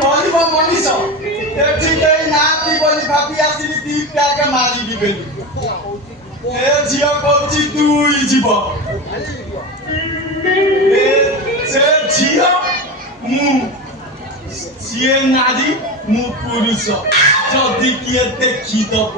କହିବ ମଣିଷ ଏଠି କେହି ନାହାନ୍ତି ବୋଲି ଭାବି ଆସିଲି ଦି ପ୍ୟାକ ମାରିବି ବୋଲି। ଏ ଝିଅ କହୁଛି ଦୁଇ ଯିବ। ସେ ଝିଅ ମୁଁ, ସିଏ ନାରୀ ମୁଁ ପୁରୁଷ। ଯଦି କିଏ ଦେଖିଦବ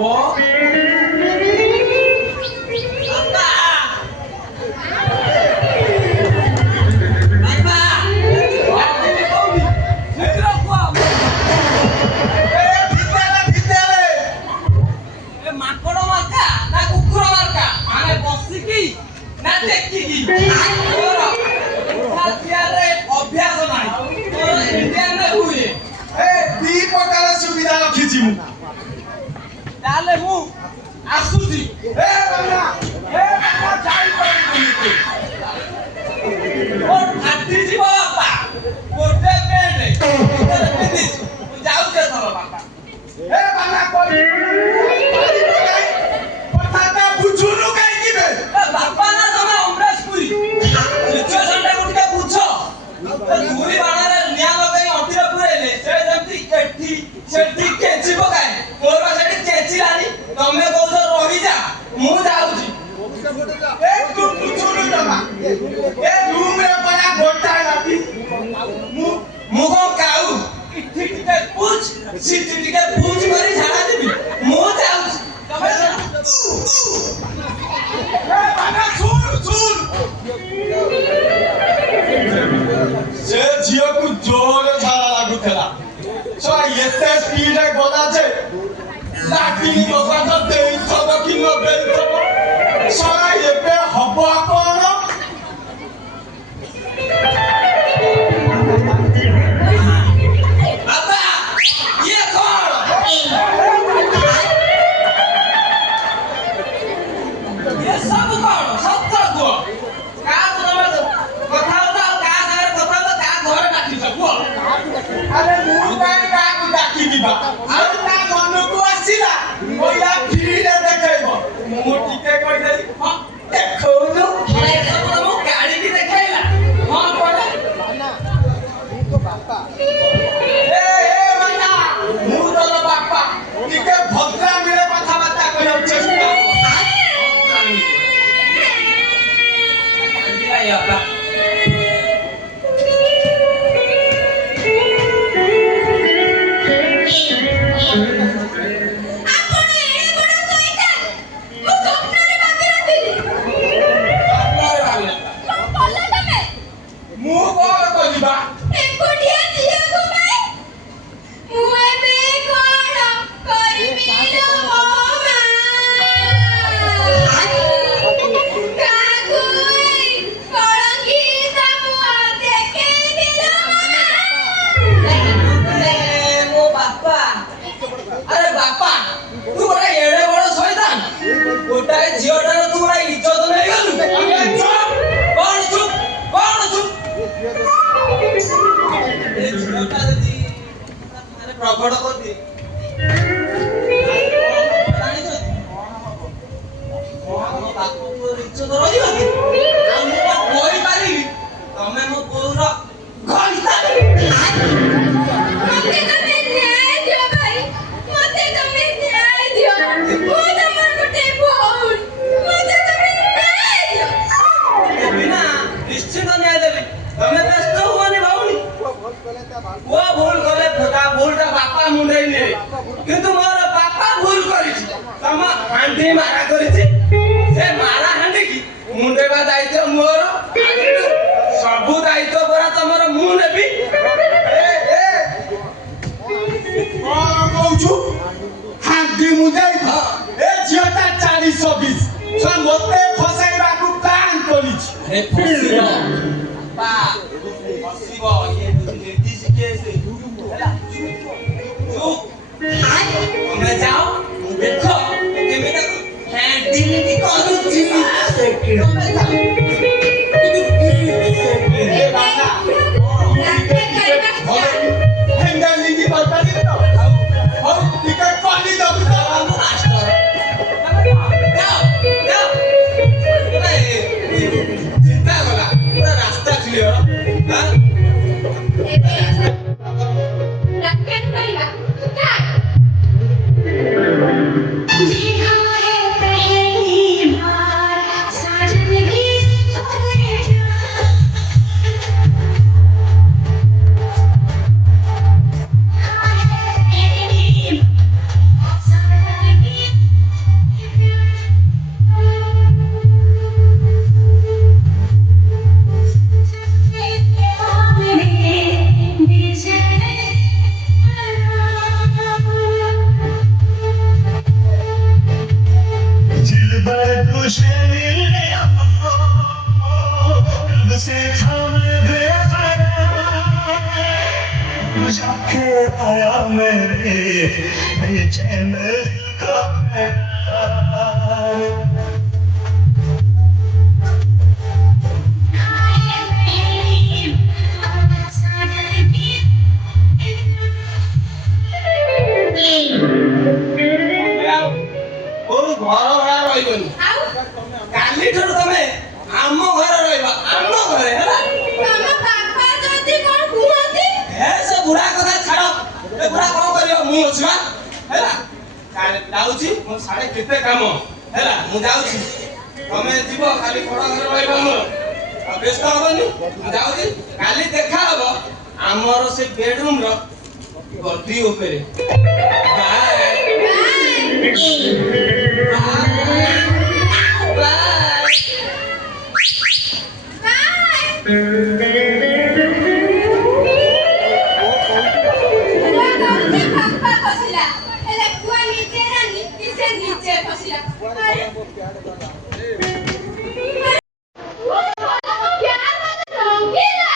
ଅଭ୍ୟାସ ନାହିଁ ଦି ପ୍ରକାର ସୁବିଧା ରଖିଛି ମୁଁ। ତାହେଲେ ମୁଁ ଆସୁଛି। ଯିବ ବାପା ଗୋଟେ ଯାଉଛି ବାପା କଥାଟା ବୁଝୁନୁ କାହିଁକି ବାପା ନା ତମେ ଅମରେଶ ପୁରୀ ସିଚୁଏସନଟାକୁ ଟିକେ ବୁଝ। ଗୁଳି ବାଣରେ ନିଆଁ ଲଗାଇ ଅଣ୍ଟିରେ ପୁରେଇଲେ ସେ ଯେମିତି ଏଠି ସେଠି କେଞ୍ଚି ପକାଏ, ମୋର ସେଠି କେଞ୍ଚିଲାନି। ତମେ କହୁଛ ରହିଯା, ମୁଁ ଯାଉଛି। ଏ ତୁ ବୁଝୁନୁ ଜମା। ଏ ରୁମରେ ପରା ଗୋଟାଏ ରାତି ମୁଁ କଣ କାଉ ଇଠି ଟିକେ ପୁଛ ସିଠି ଟିକେ ପୁଛ କରି ଝାଡ଼ା ଦେବି। ମୁଁ ଯାଉଛି। ତମେ ସେ ଝିଅକୁ ଜୋରେ ଝାଡ଼ା ଲାଗୁଥିଲା। ଏତେ ସ୍ପିଡରେ ଗଲା ଯେ ଲାଟିନି ଦୋକାନ ଦେଇଥବ କି ନ ଦେଇଥବ। ଏବେ ହବ କଣ? ବାବା ଇଏ କଣ? ସବୁ କଣ ସତ କୁହ। କାହାକୁ ତମେ କଥା ହଉଛ ଆଉ କାହା ସାଙ୍ଗରେ କଥା ହଉଛ, କାହା ଘରେ ଡାକିଛ କୁହ। ଆରେ ମୁଁ କାହିଁ କାହାକୁ ଡାକିବି ବା? ଆଉ ତା ମନକୁ ଆସିଲା କହିଲା ଫ୍ରିରେ ଦେଖେଇବ। ମୁଁ ଟିକେ କହିଦେଲି ହଁ ଦେଖଉନୁ। ମୁଁ ଗାଡ଼ିକି ଦେଖେଇଲା ହଁ କହିଲା ମୁଁ ତୋର ବାପା। ଟିକେ ଭଦ୍ରାମୀରେ କଥାବାର୍ତ୍ତା କରିବାକୁ ଚେଷ୍ଟା। ମୁଁ କଣ କରିବା? ଏକୁଟିଆ ଝିଅକୁ ପାଇଁ ମୁଁ ଏବେ କଣ କରିବି ଲୋ ମୋ ମା? କାହାକୁ କଳଙ୍କିତା ମୁହଁ ଦେଖେଇବି ଲୋ ମା? ମୋ ବାପା। ଆରେ ବାପା ତୁ ଗୋଟେ ଏଡେ ବଡ ଶୈତାନ। ଗୋଟାଏ ଝିଅଟାର ତୁ ଗୋଟେ ଇଜ୍ଜତ ନେଇଗଲୁ। କଣ ଚୁପ କଣ ଚୁପ? ଝିଅଟା ଯଦି ପ୍ରକଟ କରିଦିଏ ମୋ ବାପଙ୍କର ଇଜ୍ଜତ ରହିବ କି? ଆଉ ମୁଁ କଣ କହିପାରିବି? ତମେ ମୋ ବୋଉର ଘଣ୍ଟା। ମତେ ତମେ ନ୍ୟାୟ ଦିଅ ଭାଇ, ମତେ ତମେ ନ୍ୟାୟ ଦିଅ। ମୁଁ ତମର ଗୋଟେ ଭଉଣୀ, ମତେ ତମେ ନ୍ୟାୟ ଦିଅ। ଦେବି ନା, ନିଶ୍ଚିତ ନ୍ୟାୟ ଦେବି। ତମେ ବ୍ୟସ୍ତ ହୁଅନି ଭଉଣୀ। ପୁଅ ଭୁଲ କଲେ ତା ଭୁଲଟା ବାପା ମୁଣ୍ଡେଇ ନେବେ। କିନ୍ତୁ ମୋର ବାପା ଭୁଲ କରିଛି, ତମ ହାଣ୍ଡି ମାରା କରିଛି। ସେ ମାରା ହାଣ୍ଡିକି ମୁଣ୍ଡେଇବା ଦାୟିତ୍ୱ ମୋର। ସବୁ ଦାୟିତ୍ୱ ପରା ତମର ମୁଁ ନେବି। କଣ କହୁଛୁ? ହାଣ୍ଡି ମୁଣ୍ଡେଇ? ଏ ଝିଅଟା 420 ମତେ ଫସାଇବାକୁ ପ୍ଲାନ୍ କରିଛି। ଫସିବ ଇଏ ଲେଡିଜ କେସ୍ ହେଲା। ତମେ ଯାଅ ଦେଖ କେମିତି ହ୍ୟାଣ୍ଡିଲ କରୁଛି। ତମେ ଯାଅ। चिंता कला पूरा रास्ता क्लियर। आया मेरे बेचैन का କୋଉ ଘର ଭଡ଼ା ରହିବନି ଆଉ କାଲିଠାରୁ ତମେ ଆମ ଘରେ ରହିବ ଆମ ଘରେ ହେଲା ତମ ବାପା ଯଦି କଣ କୁହନ୍ତି ଏ ସେ ବୁଢା କଥା ଛାଡ ଏ ବୁଢା କଣ କରିବ ମୁଁ ଅଛି ବା ହେଲା ଯାଉଛି ମୋ ସାଡେ କେତେ କାମ ହେଲା ମୁଁ ଯାଉଛି ତମେ ଯିବ କାଲି ବଡ ଘରେ ରହିବ ମୋର ଆଉ ବ୍ୟସ୍ତ ହବନି ମୁଁ ଯାଉଛି କାଲି ଦେଖା ହବ ଆମର ସେ ବେଡରୁମ ର ଗଦି ଉପରେ ବାଏ ବାପା ଫସିଲା ହେଲେ କୁଆ ନିଜେ ରାନି କି ସେ ନିଜେ ଫସିଲା ଆରେ क्या बात रंगीला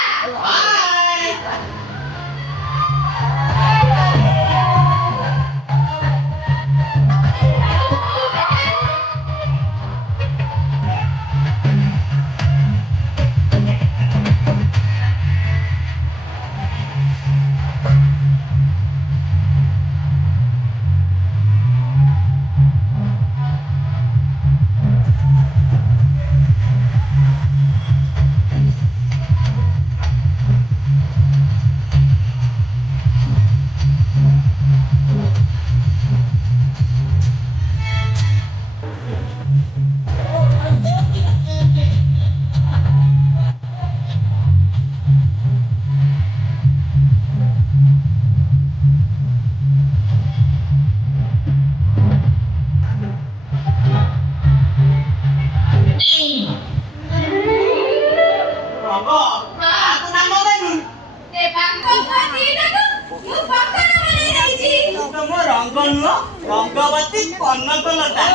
ते बापा फटी ना मु बापा बने रही छी ତମ ରଙ୍ଗ ନୁହଁ ରଙ୍ଗବତୀ କନକ ଲତା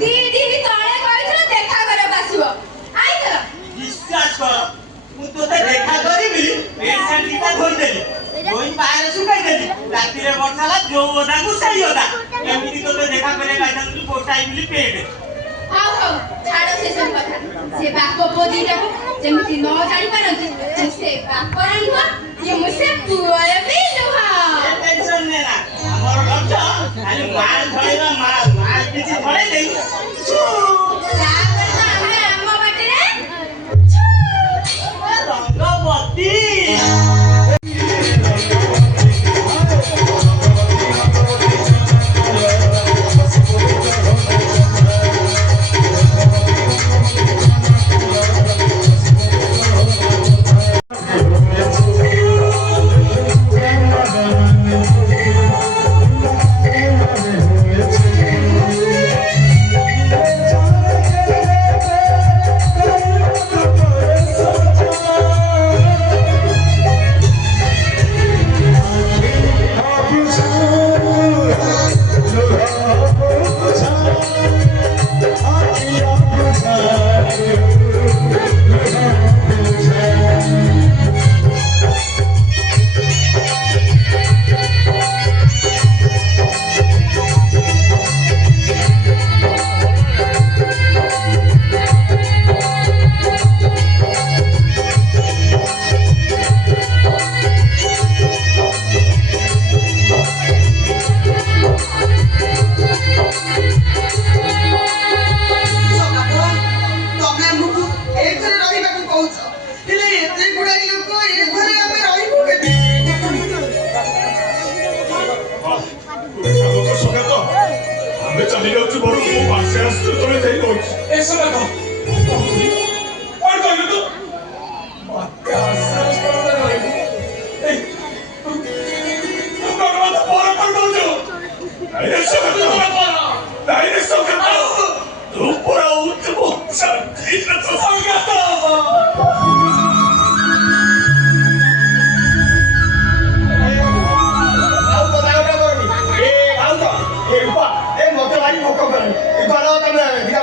दीदी तळे କହିছিল ଦେଖା କରିବାକୁ ଆସିବ ଆଇଛ ବିଶ୍ୱାସ କର ମୁଁ ତୋତେ ଦେଖା କରିବି ପେଣ୍ଟ ସାର୍ଟ ଦିଟା ଧୋଇଦେଲି ଧୋଇ ବାହାରେ ଶୁଖାଇଦେଲି ରାତିରେ ବର୍ଷା ହେଲା ଯୋଉ ଓଦାକୁ ସେଇ ଓଦା ଏମିତି ତୋତେ ଦେଖା କରିବାକୁ ଆସିଥାନ୍ତି ପୋଷାଇ ବୋଲି ପେଣ୍ଟ ହଉ ହଉ ଛାଡ଼ ସେ ସବୁ କଥା ସେ ବାପ ପୁଅ ଦିଟାକୁ ଯେମିତି ନ ଜାଣି ପାରନ୍ତି ଯେ ସେ ବାପ ରାଣିବ ଇଏ ମୁଁ ସେ ପୁଅର ବି ନୁହଁ ଟେନସନ ନେ ନା ଆମର ଲକ୍ଷ୍ୟ ଖାଲି ମାଲ ଧଳେଇବା ମାଲ କିଛି ଧଳେଇ ଦେଇ ତାପରେ ତ ଆମେ ଆମ ବାଟରେ ରଙ୍ଗବତୀ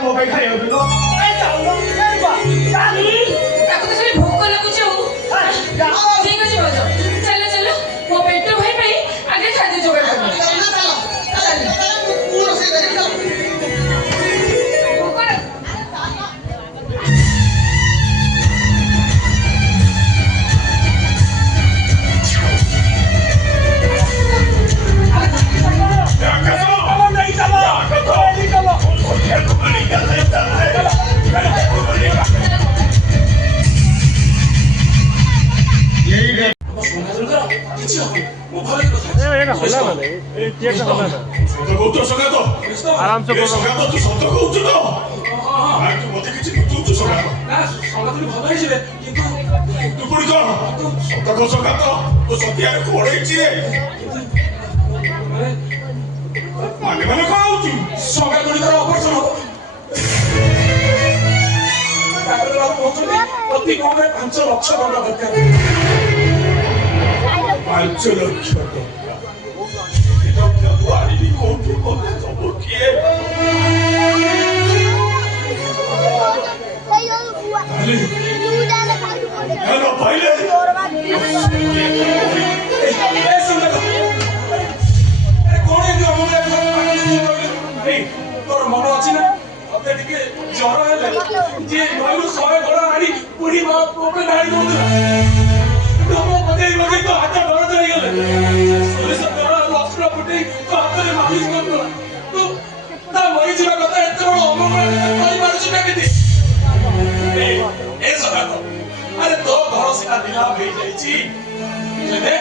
Mokai kaya, କିଛି ହବନି ମୁଁ ଭଲ କଥା এটা হলা না এই কেকটা হলা না সত্য কହୁଛ ସଙ୍ଗାତ আরাম সে ଏ করো ସଙ୍ଗାତ ତୁ ସତ କହୁଛୁ ତ ଆଉ ତୁ ମୋତେ କିଛି ଲୁଚଉଛୁ ସଙ୍ଗାତ ନା ସଙ୍ଗାତ ଭଲ ହେଇଯିବେ କିନ୍ତୁ ତୁ ପୁଣି କଣ ସତ କହ ସଙ୍ଗାତ ତୁ ସତ୍ୟାରେ କଣ ହେଇଛି ରେ ମାନେ ମାନେ କଣ ହଉଛି ସଙ୍ଗାତ ଗୁଡ଼ିକର ଅପରେସନ ହବ ଡାକ୍ତର ବାବୁ କହୁଛନ୍ତି ଅତି କମରେ 5 ଲକ୍ଷ ଟଙ୍କା ଦରକାର 5 ଲକ୍ଷ ଟଙ୍କା ତୁ ଆଣିବି କୋଉଠୁ ମୋତେ ଦବୁ କିଏ ନ ପାଇଲେ ଏ ସଙ୍ଗାତ କଣ ଏମିତି ଅମୂଲ୍ୟ ତୋର ମନ ଅଛି ନା ମତେ ଟିକେ ଜ୍ୱର ହେଲେ ଯିଏ ନଈରୁ 100 ଘୋଡ଼ା ଆଣି ପୁଣି ଉପରେ ଢାଳି ଦଉଥିଲା ତମ ବଦେଇ ବଦେଇ ତୋ ହାତ ଦରଜ ହେଇଗଲେ ସୋରିଷ ତେଲ ଲସୁଣ ଫୁଟେଇ ତୋ ହାତରେ ମାଲିସ କରୁଥିଲା ତୁ ତା ମରିଯିବା କଥା ଏତେ ବଡ ଅମଙ୍ଗଳ କହିପାରୁଛୁ କେମିତି ଏ ସଙ୍ଗାତ ଆରେ ତୋ ଘର ସିନା ନିଲାମ ହେଇଯାଇଛି ହେଲେ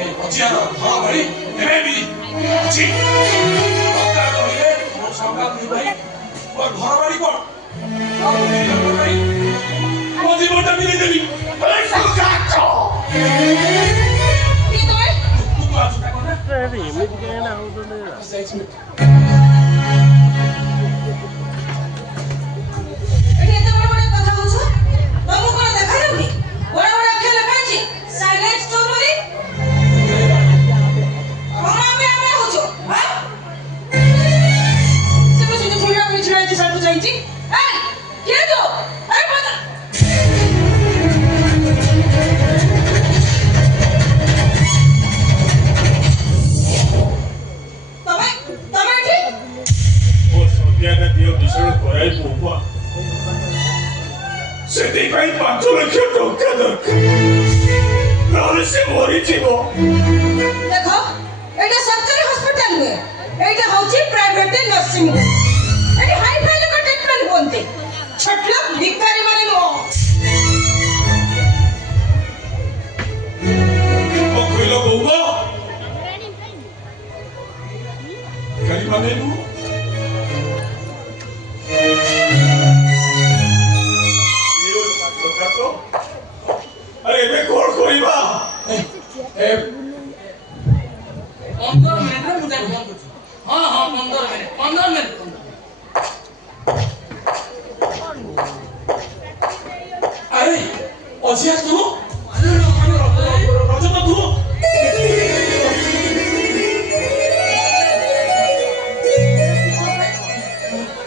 ଏ ବଜିଆର ଘର ଭଳି ଏବେ ବି ଅଛି ଟଙ୍କା କହିଲେ ମୋ ସଙ୍ଗାତ ଭାଇ ମୋ ଘର ବାଡ଼ି କଣ ମୋ ଜୀବନଟା ମିଳେଇ ଦେବି এমনি দিকে না হউতলে এটি এত বড় বড় কথা বলছ তমু কোন দেখা যাবে বড় বড় অক্ষর লেখা আছে সাইলেন্ট স্টোরি আমরা হচ্ছ হ্যাঁ সেটা শুধু ফুলটা করে ছিড়াইছি সারু যাইছি এই কে তো এই কথা তবে ঠিক ମୋ ସତ୍ୟାଟା ଦିଅ ବିଷୟ କରାଇ ବୋପା ସେଥିପାଇଁ 5 ଲକ୍ଷ ଟଙ୍କା ଦରକାର ନହେଲେ ସେ ମରିଯିବ দেখো এটা সরকারি হসপিটাল নয় এটা হচ্ছে প্রাইভেট নার্সিং হোম এটি হাই ফাই লোক ট্রিটমেন্ট বলতে ছোট লোক ভিখারি মানে নো କଣ କହିଲ ବୋଉମା କାଲି ମାନେ ନୁହଁ ଆରେ ଏବେ କଣ କରିବା ଏ 15 ମିନିଟରେ ମୁଁ ତାକୁ ଫୋନ କରୁଛି ହଁ 15 ମିନିଟ ଆରେ ଅଜିଆ ତୁ ରଜତ ତୁ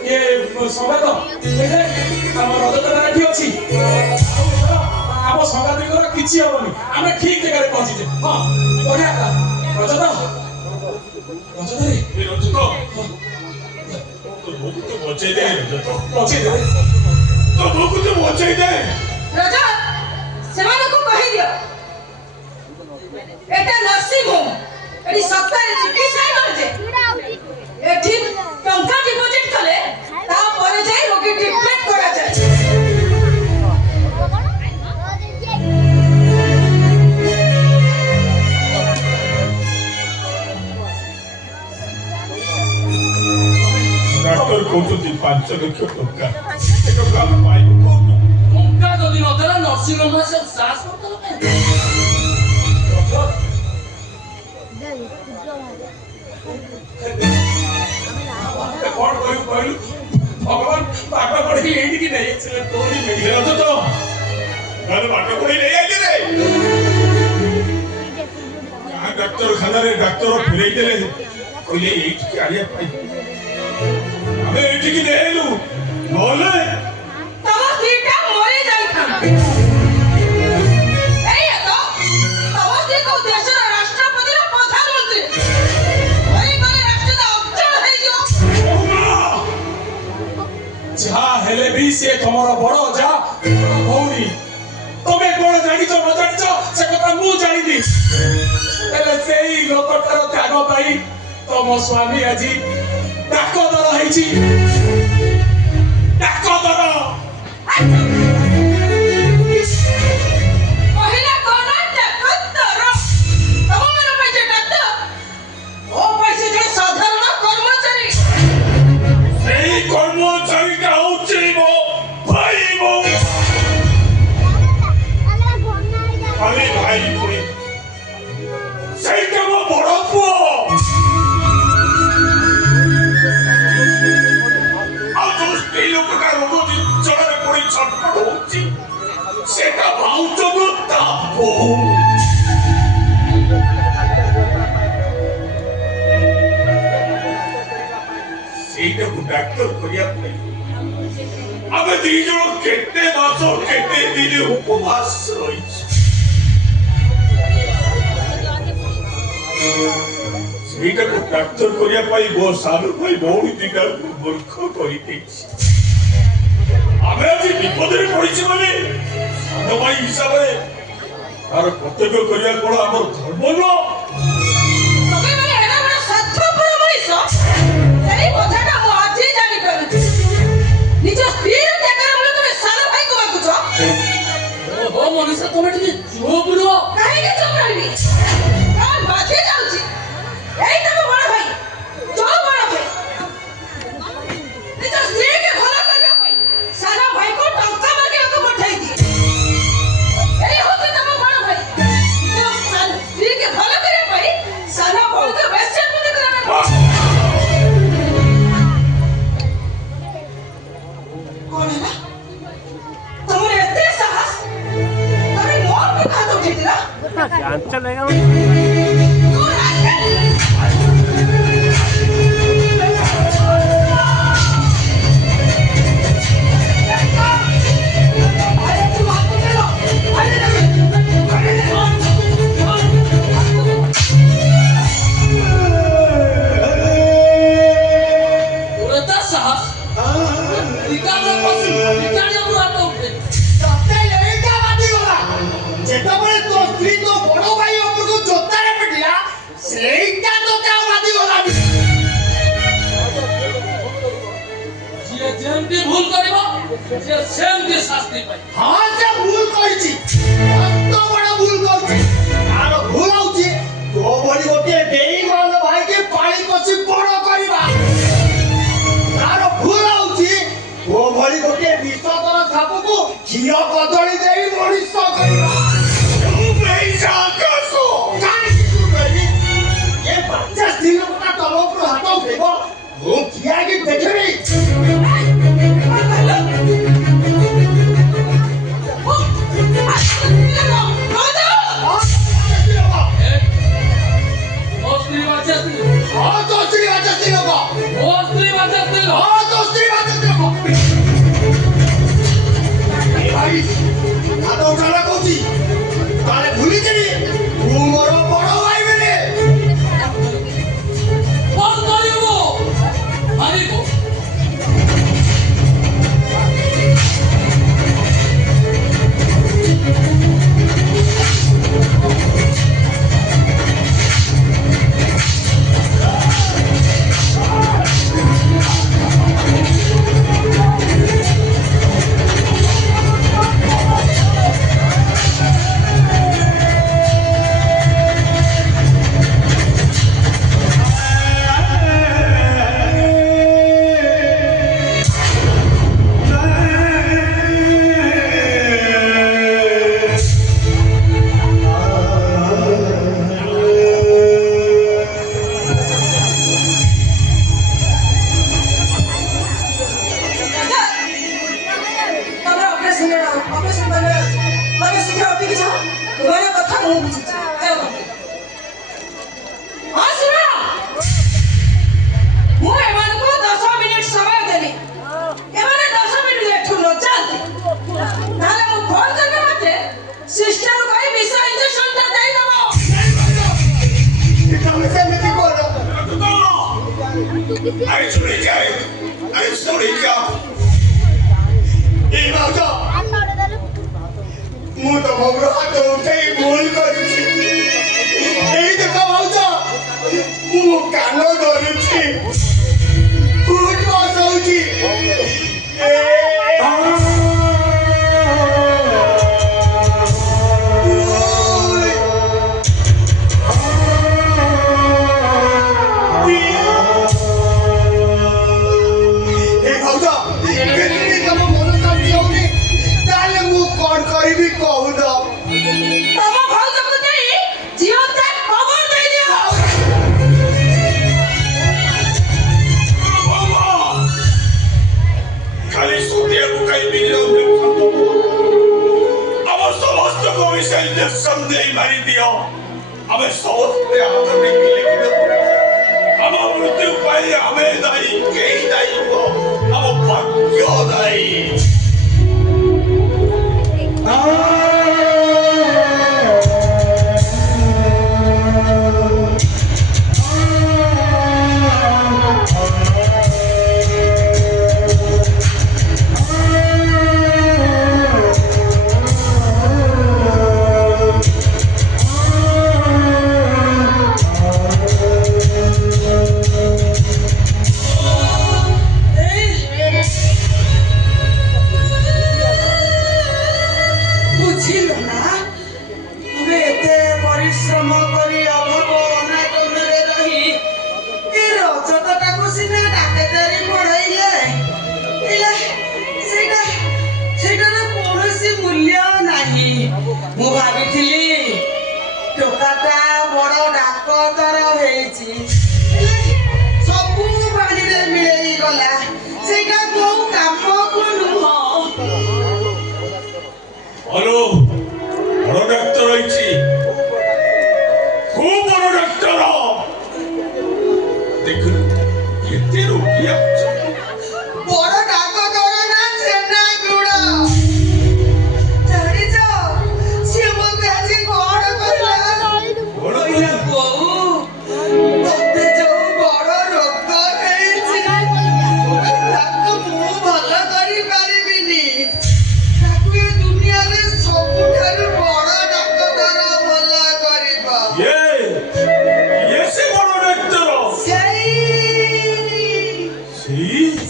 ଏ ସଙ୍ଗାତ ଆମ ରଜତ ଏଠି ଅଛି ଆମ ସଙ୍ଗାତିଙ୍କର କିଛି ହବନି ଆମେ ଠିକ ଜାଗାରେ ପହଞ୍ଚିଛେ ହଁ ବଢିଆ ରଜତ ରଜତରେ ଏ ରଜତ ତୋ ବୋଉକୁ ତୁ ବଞ୍ଚେଇ ଦେ ରଜତ ପହଞ୍ଚେଇଦେବେ ତୋ ବୋଉକୁ ତୁ ବଞ୍ଚେଇ ଦେ রাজা সেমানকু কহি দিও এটা নার্সিং হোম এটি সরকারি চিকিৎসা করছে এটি টঙ্কা ডিপোজিট কলে তারপরে যাই রোগী ট্রিটমেন্ট করা যায় ଡାକ୍ତର କହୁଛନ୍ତି 5 ଲକ୍ଷ ଟଙ୍କା ଏ ଟଙ୍କା ଆମେ ପାଇବୁ କୋଉଠୁ ଟଙ୍କା ଯଦି ନଦେଲା ନର୍ସିଂ ହୋମ ସେ ସାହସ କରିଦେଲ କଣ କହିବୁ କହିଲୁ ଭଗବାନ ପାଠ ପଢିକି ଏଇଠିକି ନେଇ ଆସିଲେ ତୋରି ଏ ରଜତ ମାନେ ବାଟ ପଡି ନେଇ ଆଇଲେ ରେ ଗାଁ ଡାକ୍ତରଖାନାରେ ଡାକ୍ତର ଫେରେଇ ଦେଲେ କହିଲେ ଏଇଠିକି ଆଣିବା ପାଇଁ ଆମେ ଏଇଠିକି ନେଇଲୁ ନହେଲେ তব স্ত্রীটা মরে যাইতাম এই তো তব স্ত্রী কো দেশের রাষ্ট্রপতির প্রধানমন্ত্রী ওই করে রাষ্ট্রটা অচল হয়ে গিয়ে ଯାହା ହେଲେ ବି ସିଏ ତମର ବଡ ଯା ଭଉଣୀ ତମେ କଣ ଜାଣିଛ ନ ଜାଣିଛ ସେ କଥା ମୁଁ ଜାଣିନି ହେଲେ ସେଇ ଲୋକଟାର ତ୍ୟାଗ ପାଇଁ ତମ ସ୍ୱାମୀ ଆଜି ଡାକଦର ହେଇଛି ଡାକଦର মহিলা কোন ডাক্তার ଭାଇ ପୁଣି ସେଇଟା ମୋ ବଡ ପୁଅ ଆଉ ଯୋଉ ସ୍ତ୍ରୀ ଲୋକଟା ରୋଗୁଛି ଜଳରେ ପଡି ଛଟପଟ ହଉଛି ସେଟା ଭାଉଜକୁ ତା ବୋଉ ସେଇଟାକୁ ଡାକ୍ତର କରିବା ପାଇଁ ଆମେ ଦି ଜଣ କେତେ ମାସ କେତେ ଦିନ ଉପବାସ ରହିଛୁ ସେଇଟାକୁ ଡାକ୍ତର କରିବା ପାଇଁ ମୋ ସାନ ଭାଇ ଭଉଣୀ ଦିଟାକୁ ମୂର୍ଖ କରିଦେଇଛି ଆମେ ଆଜି ବିପଦରେ ପଡିଛୁ ମାନେ ସାନ ଭାଇ ହିସାବରେ ତାର କର୍ତ୍ତବ୍ୟ କରିବା କ'ଣ ଆମର ଧର୍ମ ନୁହଁ ତମେ ମାନେ ଏଡା ବଡ ସ୍ୱାର୍ଥପର ମଣିଷ ସେଇ କଥାଟା ମୁଁ ଆଜି ଜାଣିପାରୁଛି ନିଜ ସ୍ତ୍ରୀର ତ୍ୟାଗର ମୂଲ୍ୟ ତମେ ସାନ ଭାଇକୁ ମାଗୁଛ ଓହୋ ମନୀଷ ତମେ ଟିକେ ଚୁପ୍ ରୁହ କାହିଁକି ଚୁପ୍ ରହିବି କାରଣ ବାଜି ଯାଉଛି ଏଇ ତମ ବଡ ଭାଇ ଯୋଉ ବଡ ଭାଇ ନିଜ ସ୍ତ୍ରୀকে ଭଲ କରିବା ପାଇଁ ସାନ ଭାଇକୁ ଟଙ୍କା ମାଗିବାକୁ ପଠାଇ ଦିଏ ଏଇ ହଉଛି ତମ ବଡ ଭାଇ ଯୋଉ ସ୍ତ୍ରୀকে ଭଲ କରିବା ପାଇଁ ସାନ ଭଉଣୀକୁ ବେଶୀ ବୁଦ୍ଧି କରିବା କଣ ହେଲା ତମର ଏତେ ସାହସ ତମେ ମୋ ଉପରେ ହାତ ଉଠେଇଥିଲ ଜାଣିଛ ନାହିଁ তোর তা সাহস টিকানো পছন্দ টিকানি আমরা হাত উঠে যেতବେଳେ ତୋ ସ୍ତ୍ରୀ ତୋ ବଡ ଭାଇ ଉପରକୁ ଜୋତାରେ ପିଟିଲା ସେଇଟା ତୋତେ ଆଉ ବାଦି ଗଲାନି ଯିଏ ଯେମିତି ଭୁଲ କରିବ ସେ ସେମିତି ଶାସ୍ତି ପାଇବ ହଁ ସେ ଭୁଲ କରିଛି ମସ୍ତ ବଡ ଭୁଲ କରିଛି ତାର ଭୁଲ ହଉଛି ତୋ ଭଳି ଗୋଟିଏ ବେଇମାନ ଭାଇକି ପାଳି ପୋଷି ବଡ କରିବା ତାର ଭୁଲ ହଉଛି ତୋ ଭଳି ଗୋଟିଏ ବିଷଧର ସାପକୁ କ୍ଷୀର କଦଳୀ ଦେଇ ମଣିଷ କରିବା ବାଚ୍ଚା ସ୍ତ୍ରୀ ଲୋକଟା ତମ ଉପରୁ ହାତ ଉଠେଇବ ମୁଁ ଠିଆ ହେଇକି ଦେଖିବି ମୋ ସ୍ତ୍ରୀ ବାଚ୍ଚା ସ୍ତ୍ରୀ ହଁ ତୋ ସ୍ତ୍ରୀ ବାଚ୍ଚା ସ୍ତ୍ରୀ ଲୋକ ମୋ ସ୍ତ୍ରୀ ବାଚ୍ଚା ସ୍ତ୍ରୀ ହଁ ତୋ ସ୍ତ୍ରୀ ବାଚ୍ଚା ସ୍ତ୍ରୀ ଲୋକ ଏ ଭାଇ ହାତ ଉଠାଣା କହୁଛି ତାହେଲେ ଭୁଲିଯିବି ତୁ ମୋର ବଡ ଭାଇ ବୋଲି କଣ କରିବ ମାରିବ ତମର ଅପରେସନ କରିବାର ଅଛି ତମେ ଶୀଘ୍ର ଉଠିକି ଯାଅ ଏମାନଙ୍କ କଥା ମୁଁ ବୁଝୁଛି ହଁ ଶୁଣ ମୁଁ ଏମାନଙ୍କୁ 10 ମିନିଟ ସମୟ ଦେଲି ଏମାନେ 10 ମିନିଟ ଏଠୁ ନ ଯାଆନ୍ତି ତାହେଲେ ମୁଁ ଫୋନ କରିବା ମାତ୍ରେ ସିଷ୍ଟମ କହି ବିଷ ଇଞ୍ଜେକ୍ସନଟା ଦେଇଦବ ତମେ ସେମିତି କର ଆରେ ଶୁଣି ଯାଏ ଆରେ ଶୁଣି ଯା এই ভাউজ ମୁଁ ତମ ଉପରୁ ହାତ ଉଠେଇ ଭୁଲ କରିଛି এই ଦେଖ ଭାଉଜ ମୁଁ କାନ ଧରୁଛି ଫୁଟ ବସଉଛି ତମ विषय इंजेक्शन दे मारी दियो हमें समझते हाथ में लिख दो हम मृत्यु पाए हमें दाई के दाई हो हम भाग्य दाई ବୁଝିଲ ନା ଆମେ ଏତେ ପରିଶ୍ରମ କରି ଅଭାବ ଅନାଟନରେ ରହି ଏ ରଜତଟାକୁ ସିନା ଡାକ୍ତରୀ ପଢେଇଲେ ସେଇଟାର କୌଣସି ମୂଲ୍ୟ ନାହିଁ। ମୁଁ ଭାବିଥିଲି ଟୋକାଟା ବଡ ଡାକ୍ତର ହେଇଛି ସବୁ ପାଣିରେ ମିଳେଇ ଗଲା ସେଇଟା କୋଉ କାମକୁ ନୁହଁ। हेलो बड़ डॉक्टर आइछि खूब बड़ डॉक्टर देख केते रोगी आछ বড় ডাক্তার না চেনা গুড় জানিছ সে মতে আজ কোন কইলা কইলা বউ ততে जो বড় রোগ হইছে তাকে মু ভাল করি পারিবিনি তাকে এ দুনিয়ারে ସବୁଠାରୁ ବଡ ଡାକ୍ତର ଭଲ କରିବ ये से बड़ डॉक्टर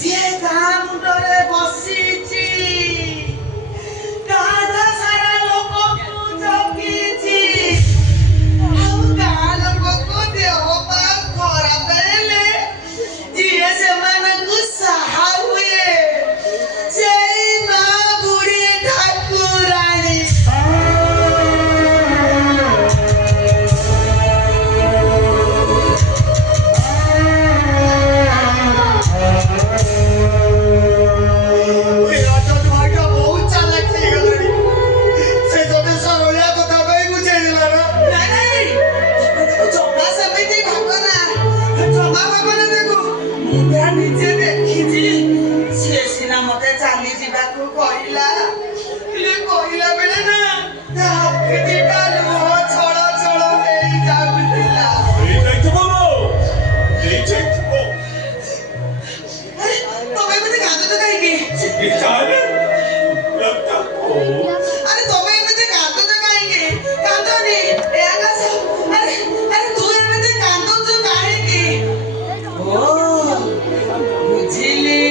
ସିଏ ତା ମୁଣ୍ଡରେ ବସିଛି ଗାଁ ସାରା ଲୋକକୁ ଜଗିଛି ଆଉ ଗାଁ ଲୋକଙ୍କ ଦେହ ପା ଖରାପ ହେଲେ ଯିଏ ସେମାନଙ୍କୁ ସାହା ହୁଏ ସେଇ ମା ବୁଢୀ ଠାକୁରାଣୀ। রাজত ভাইটা বহুত চালাক ହେଇଗଲାଣି ସେ ତତେ ସରଳିଆ କଥା କହି ବୁଝେଇଦେଲା ନା ନାଇଁ ତାକୁ ଜମା ସେମିତି ଭାବନା ଜମା ଭାବନା ତାକୁ ମୁଁ ଯାହା ନିଜେ ଦେଖିଛି ସିଏ ସିନା ମତେ ଚାଲି ଯିବାକୁ କହିଲା ହେଲେ କହିଲା ବେଳେ ନା ତା ଆଖି ଦିଟା ଲୁହ ଛଳ ଛଳ ହେଇଯାଉଥିଲା। ତମେ ଏମିତି କାନ୍ଦୁଛ କାହିଁକି? আরে তুমি এমনিতে কাঁদছ কাহিঁকি কাঁদনি এ আকাশ আরে আরে তুই এমনিতে কাঁদছ কাহিঁকি? ও বুঝিলি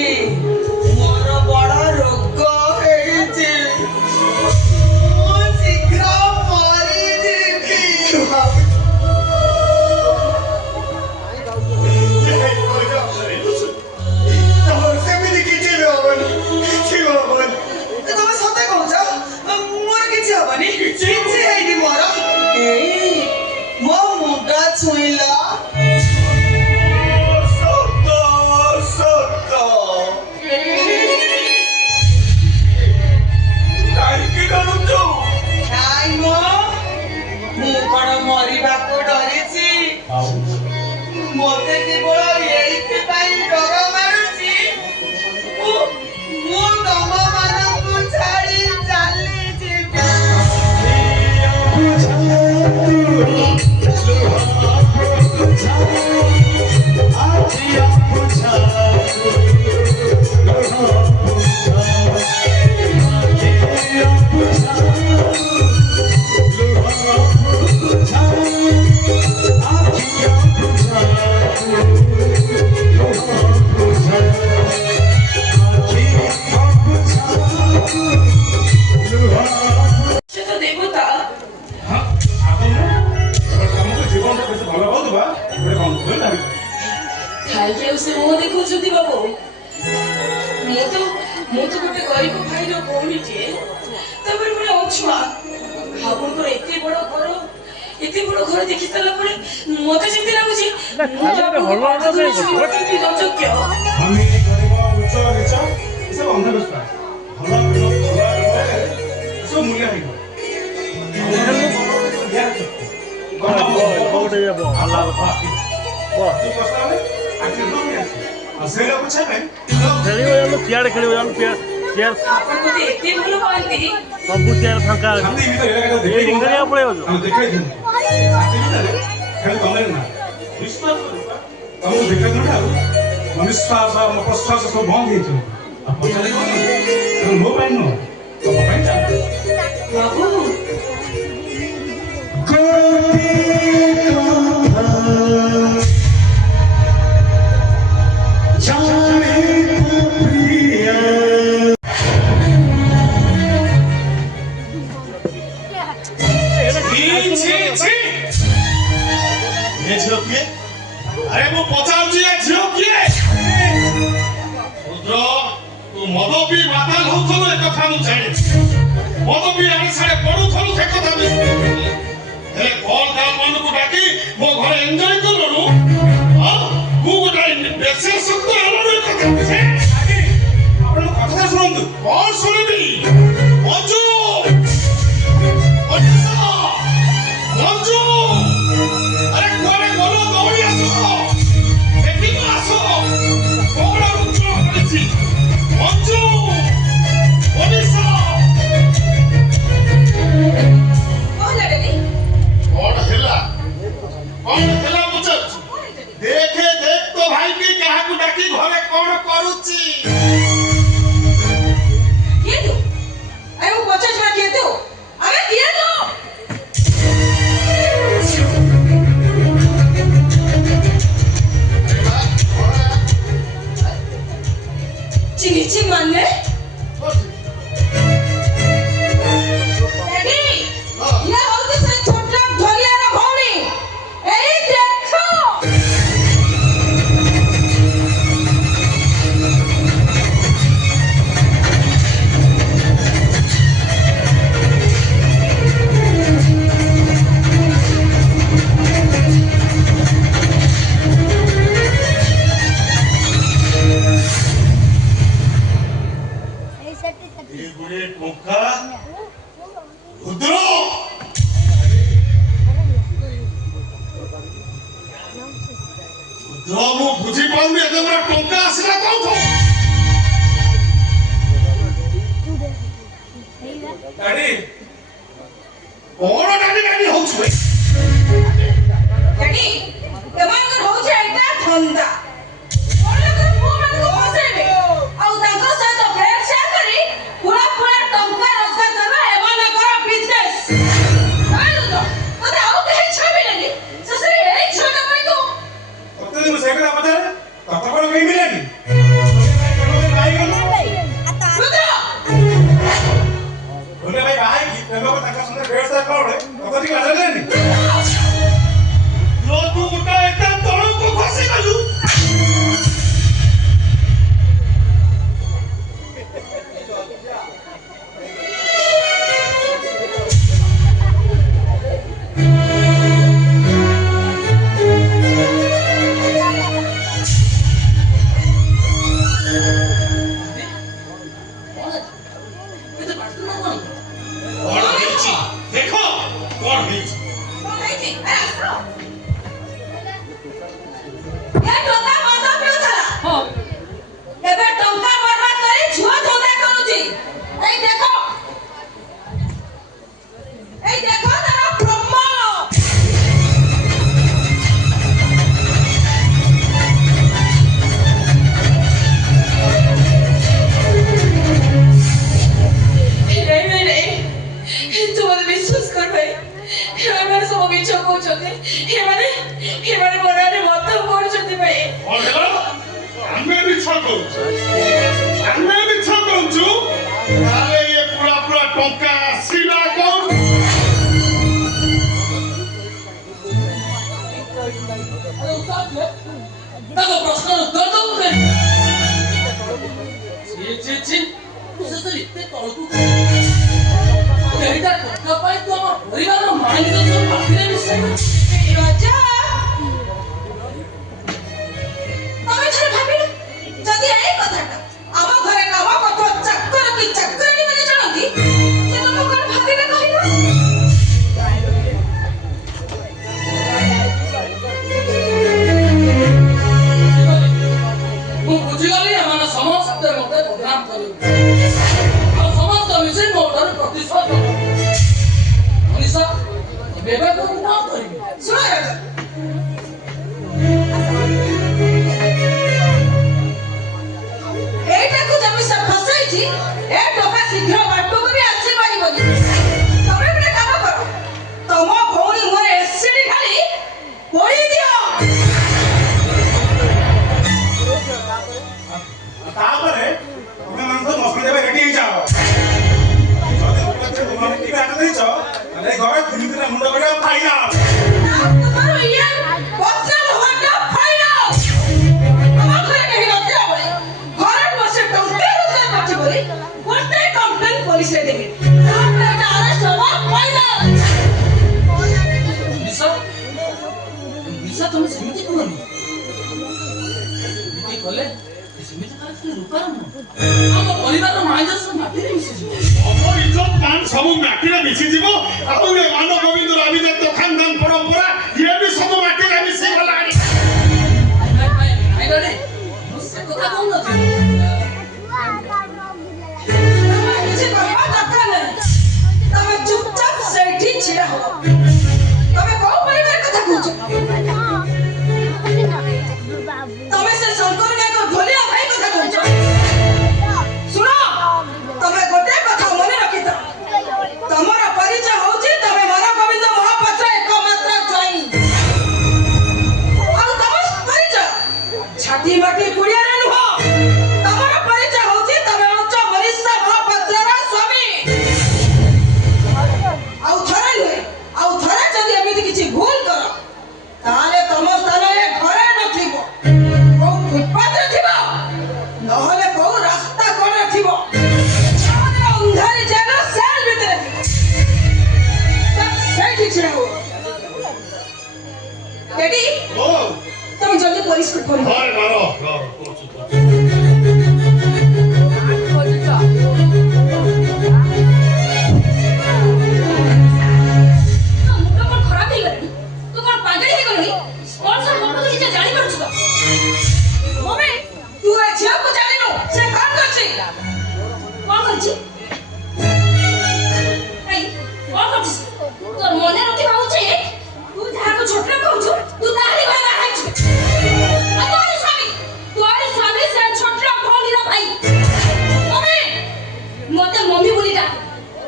মোর বড় রোগ হয়েছে ମୁଁ ଶୀଘ୍ର ମରିଯିବି। ସେମିତି କିଛି ବି ହବନି କିଛି ହବନି। ତମେ ସତେ କହୁଛ ମୋର କିଛି ହବନି କିଛି ହେଇନି ମୋର ଏଇ ମୋ ମୁଣ୍ଡ ଛୁଇଁଲ ନାଇଁ ମୋ ମୁଁ କଣ ମରିବାକୁ ଡରିଛି ମତେ କେବଳ ଏଇଥିପାଇଁ ଡର ମାରୁଛି ମୁଁ ତମମାନଙ୍କୁ ଛାଡ଼ି ଚାଲିଯିବି। সে তো দেবতা ଖାଇକି ଆଉ ସେ ମୁହଁ ଦେଖଉଛନ୍ତି ବାବୁ ମୁଁ ତ ଗୋଟେ ଗରିବ ଭାଇର ଭଉଣୀଟିଏ ତାପରେ ପୁଣି ଅଛୁଆ ଆପଣଙ୍କର ଏତେ ବଡ ଘର ଦେଖି ସାରିଲା ପରେ ମତେ ଯେମିତି ଲାଗୁଛି ଅଯୋଗ୍ୟ। ଆମେ ଗରିବ ଉଚ୍ଚ ନିଚ ଏସବୁ ଅନ୍ଧବିଶ୍ୱାସ ଭଲ ସବୁ ମୂଲ୍ୟ ହେଇଗଲା। ଗୋଟେ ଭଲ ଖେଳିବ ଚେୟାର ଖେଳିବ ଚେୟାର ଆପଣ ମୋତେ ଏତେ ଭଲ ପାଆନ୍ତି ସବୁ ଚେୟାର ଫାଙ୍କା ଅଛି ଏଇ ଖେଳିବାକୁ ପଳେଇବ ଅନିଶ୍ୱାସ ପ୍ରଶ୍ୱାସ ସବୁ ବନ୍ଦ ହେଇଯିବ ମୋ ପାଇଁ ନୁହଁ ତମ ପାଇଁ ବାବୁ अरे वो पचाऊची या झियो किए रुद्र तू मद पी माताल होथलो एक कथा मु जाने मद पी आने सारे पडुथलो से कथा मु हे कॉल गाल मन को डाकी मो घर एन्जॉय करलो हां मु गोटा बेसे शब्द आलो कथा से आगे आपण कथा सुनंतु कौन सुनबी मंजू मंजू अरे कोने बोलो दौड़ी आसो एतिको आसो कोड़ा रुचो पड़िछि मंजू ओडिसा कौन लड़ेली कौन हेला मुझे देखे देख तो भाई की कहा को डाकी घरे कौन करूची किए तू अरे वो पचास में किए तू अरे किए तू चिनिची मानने डैडी ये होती से छोटा धोलिया ना भौणी एई देखो ये गुड़े टोका रुद्र मु बुझी पाउनी एते बड़ा टोका आसिला कोठो डैडी कोन डाडी होछु बे डैडी तमागर हो जाएगा ठंडा और लोग मुंह में को फसेबे आउ तांको सहित ब्रेड शेयर करी पूरा पूरा टंका रोजगार करबा एवाना करा बिजनेस आलु तो तते आउ कहे छबे नहीं ससरी एई छोटा भाई को कते दिन से एकला पता है कत कोन कहीं मिलेनी रुद्र बोले भाई भाई की तेरे को तक सुंदर व्यवस्था करोड़े कत ठीक लागले नहीं लो तू उठा एकदम तळो को फसे गलु कौन ହେଇଛି देखो कौन ହେଇଛି कौन है जी अरे ये टोका बंद पिउथला हो एबे टंका बर्बाद करी छुआ धंदा करूची एई देखो तारा प्रमाण ତୁ ମୋତେ ବିଶ୍ୱାସ କର ଭାଇ ଏମାନେ ସବୁ ମିଛ କହୁଛନ୍ତି ଏମାନେ ମନରେ ମତ କରୁଛନ୍ତି ଭାଇ କଣ ହେଲା ଆମେ ମିଛ କହୁଛୁ ତାହେଲେ ଏ ପୁରା ପୁରା ଟଙ୍କା ଆସିଲା କୋଉଠୁ ତାଙ୍କ ପ୍ରଶ୍ନର ଉତ୍ତର ଦବୁ ଛି ବିଶେଷରେ ଏତେ ତଳକୁ ଏଇଟା ଟଙ୍କା ପାଇଁ ତୁ ଆମ ପରିବାରର ମାଲିକ ତୋ ପାଖରେ ମିଶେ ରାଜା ତମେ ଥରେ ଭାବିଲ ଯଦି ଏଇ କଥାଟା ଆମ ଘରେ କାମ କରୁଥିବା ଚାକର କି ଚାକରାଣୀ ମାନେ ଜାଣନ୍ତି ସେ ତମକୁ କଣ ଭାବିବେ କହିଲ ପୋଡ଼ି ଦିଅ। ତାପରେ ତୁମେ ମାନେ ତ ମସଲା ଦେବେ ରେଡି ହେଇଯାଅ। ଯଦି ତୁମେ ଟିକେ ହାତ ଦେଇଛ ତାହେଲେ ଘରେ 3 ଦିନ ମୁଣ୍ଡ କରିବା ଫାଇନାଲ। তোমার ইয়ে বচ্চন হওয়াটা ফাইনাল। আমার ঘরে কেহি নথিলা বলে ঘরে বসে টঙ্কা রোজগার করছি বলে গোটে কমপ্লেন পুলিশে দেবে। তারপরে এটা আরেস্ট হওয়া ফাইনাল। ବିଶା ତମେ ସେମିତି କୁହନି। ଏମିତି କଲେ ସେମିତି କଲେ ଖାଲି ରୂପାର ନୁହଁ ଆମ ପରିବାରର ମାଇନସ ମାଟିରେ ମିଶିଯିବ। ଅମର ଇଜ୍ଜତ ମାନ ସବୁ ମାଟିରେ ମିଶିଯିବ। ଆଉ ଏ ମାନ ଗୋବିନ୍ଦର ଆଭିଜାତ ଖାନଦାନ ପରମ୍ପରା ଇଏ ବି ସବୁ ମାଟିରେ ମିଶିଗଲାଣି। ମୁଁ ସେ କଥା କହୁନଥିଲି। তোমার কিছু করিবা দরকার নাই। তুমি চুপচাপ সেইଠି ছিড়া হও। তুমি কোন পরিবার কথা কହୁଛ? তুমি সে শঙ্কর নায়ক ভলিয়া ভাই কথা কହୁଛ? শুনো তুমি গোটে কথা মনে রখিথ। তোমার পরিচয় হଉଛି তুমি মান গোবিন্দ মহাপাତ୍ର একমাত্র জয়ী। ଆଉ ତମ ପରିଚୟ ଛାତି ମାଟି କୁଡ଼ିଆରେ ନୁହଁ। ତମର ପରିଚୟ ହଉଛି ତମେ ଉଚ୍ଚ ବରିଷ୍ଠ ମହାପାତ୍ରର ସ୍ୱାମୀ। ଆଉ ଥରେ ନୁହେଁ ଆଉ ଥରେ ଯଦି ଏମିତି କିଛି ଭୁଲ କର ତାହେଲେ ତମ ସ୍ଥାନ ଏ ଘରେ ନଥିବ। କୋଉ ଫୁଟପାଥରେ ଥିବ ନହେଲେ କୋଉ ରାସ୍ତା କଡ଼ରେ ଥିବ। ନହେଲେ ଅନ୍ଧାରି ଜେଲ ସେଲ୍ ଭିତରେ ଥିବ। ସେଇଠି ଛିଡ଼ା ହୁଅ। ଡେଡି ଓ তুমি জলদি পুলিশকে ফোন করো। হয় মারো ମୁଣ୍ଡ କଣ ଖରାପ ହେଇଗଲାଣି? ତୁ କଣ ପାଗଳ ହେଇଗଲଣି? କଣ ସବୁ ମନ କିଛି ଜାଣିପାରୁଛୁ ତ? মমি তুই এ ঝিଅକୁ ଜାଣିନୁ ସେ କଣ କରୁଛି? କଣ କରିଛି? ଏଇ, କଣ କରିଛି? ତୋର ମନେ ନଥିବା ଉଚିତ ତୁ ଯାହାକୁ ଛୋଟ କହୁଛୁ ତୁ ତାହାରି ଘରେ ବାହା ହେଇଛୁ। ଆଉ ତୋର ସ୍ୱାମୀ ସେ ଛୋଟ ଭଉଣୀର ଭାଇ। ମମି ମତେ ମମି ବୋଲି ଡାକ।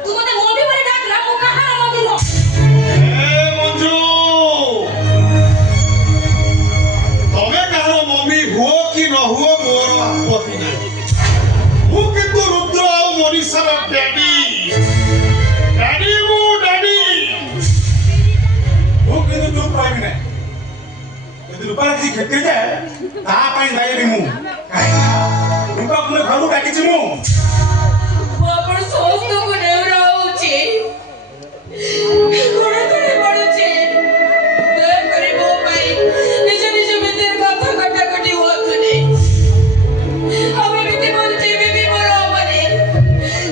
ତୁ ମତେ ମମି ବୋଲି ଡାକିଲା ମୁଁ କାହାର ମମି ନୁହଁ। ଏ ମଞ୍ଜୁ ତମେ କାହାର ମମି ହୁଅ କି ନ ହୁଅ ମୋର ଆପତ୍ତି ନାହିଁ। ମୁଁ କିନ୍ତୁ ରୁଦ୍ର ଆଉ ମନୀଷାର ଡ୍ୟାଡି। ଡ୍ୟାଡି ମୁଁ ଡ୍ୟାଡି। ମୁଁ କିନ୍ତୁ ଚୁପ୍ ରହିବି ନାହିଁ। ଯଦି ରୂପାର କିଛି କ୍ଷତି ଯାଏ ତା ପାଇଁ ଦାୟୀ ହେବି ମୁଁ। କାହିଁକି ରୂପାକୁ ଘରକୁ ଡାକିଛି ମୁଁ। ମୁଁ ଆପଣ ସମସ୍ତଙ୍କୁ ନେଉରା ହଉଛି ଗୋଡ଼ ତଳେ ପଡୁଛି। ଦୟାକରି ମୋ ପାଇଁ ନିଜ ନିଜ ଭିତରେ କଥା କଟାକଟି ହୁଅନ୍ତୁନି। ଆଉ ଏମିତି ବଲୁଛି ଏବେ ବି ମୋର ହବନି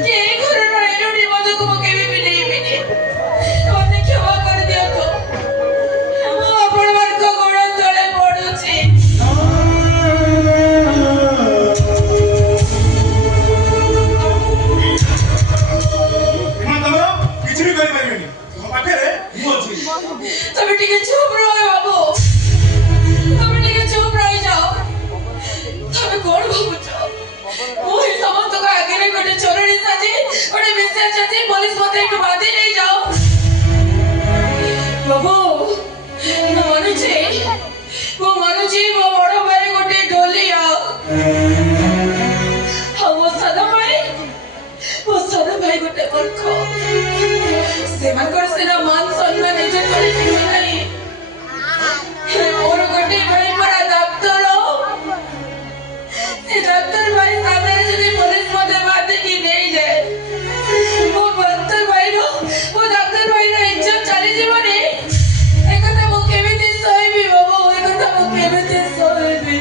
କି ଏଇ ଘରର ଏଇଠି ମଦକୁ ମୁଁ କେବେ ବି ନେଇବିନି। ମତେ କ୍ଷମା କରିଦିଅନ୍ତୁ। ମୁଁ ଆପଣମାନଙ୍କ ଗୋଡ଼ ତଳେ ପଡୁଛି। ତମର କିଛି ବି କରିପାରିବେନି। ମୋ ପାଖରେ ମୁଁ ଅଛି। ତମେ ଟିକେ ଚୁପ୍ ରହ ବାବୁ। ତମେ ଟିକେ ଚୁପ୍ ରହିଯାଅ। ତମେ କଣ ଭାବୁଛ? ମୁଁ ଏ ସମସ୍ତଙ୍କ ଆଗରେ ଗୋଟେ ଚୋରଣୀ ସାଜି ଗୋଟେ ବିଷୟ ସାଜି ପୋଲିସ ମତେ ଏଠୁ ବାନ୍ଧି ନେଇଯାଅ। ବାବୁ ମୁଁ ମାନୁଛି ମୋ ବଡ ଭାଇ ଗୋଟେ ଢୋଲିଆ। ଆଉ ମୋ ସାନ ଭାଇ ଗୋଟେ ମୂର୍ଖ। ସେମାନଙ୍କର ସିନା ମାନ ସମ୍ମାନ ନିଜେ କରି ଠିକ ନାହିଁ। ମୋର ଗୋଟେ ଭାଇ ପରା ଡାକ୍ତର। ସେ ଡାକ୍ତର ଭାଇ ସାମ୍ନାରେ ଯଦି ପୋଲିସ ମତେ ବାନ୍ଧିକି ନେଇଯାଏ ମୋ ଡାକ୍ତର ଭାଇର ଇଜ୍ଜତ ଚାଲିଯିବନି। ଏକଥା ମୁଁ କେମିତି ସହିବି ବାବୁ? ଏକଥା ମୁଁ କେମିତି ସହିବି?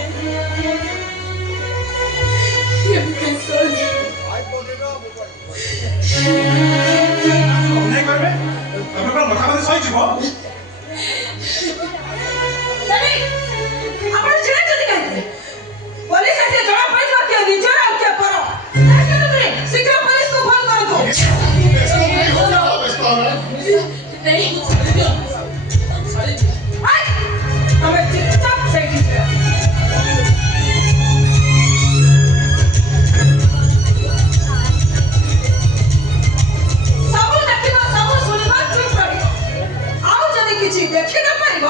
କେମିତି ସହିବି? ଅନ୍ୟାୟ କରିବେ ତମେ କଣ କଥା କଥା ସହିଯିବ? ଡେଡି ଆପଣ ଚିଡ଼ାଛନ୍ତି କାହିଁକି? ପୋଲିସ ଆସି ଜଣା ପାଇଯିବ କିଏ ନିଜର ଆଉ କିଏ ପର। ଶୀଘ୍ର ପୋଲିସକୁ ଫୋନ କରନ୍ତୁ। नहीं ତମେ ଚୁପଚାପ ସେଇଠି ଥିବ। ସବୁ ଦେଖିବ ସବୁ ଶୁଣିବ ଚୁପ୍ ରହିବ। ଆଉ ଯଦି କିଛି ଦେଖି ନ ପାରିବ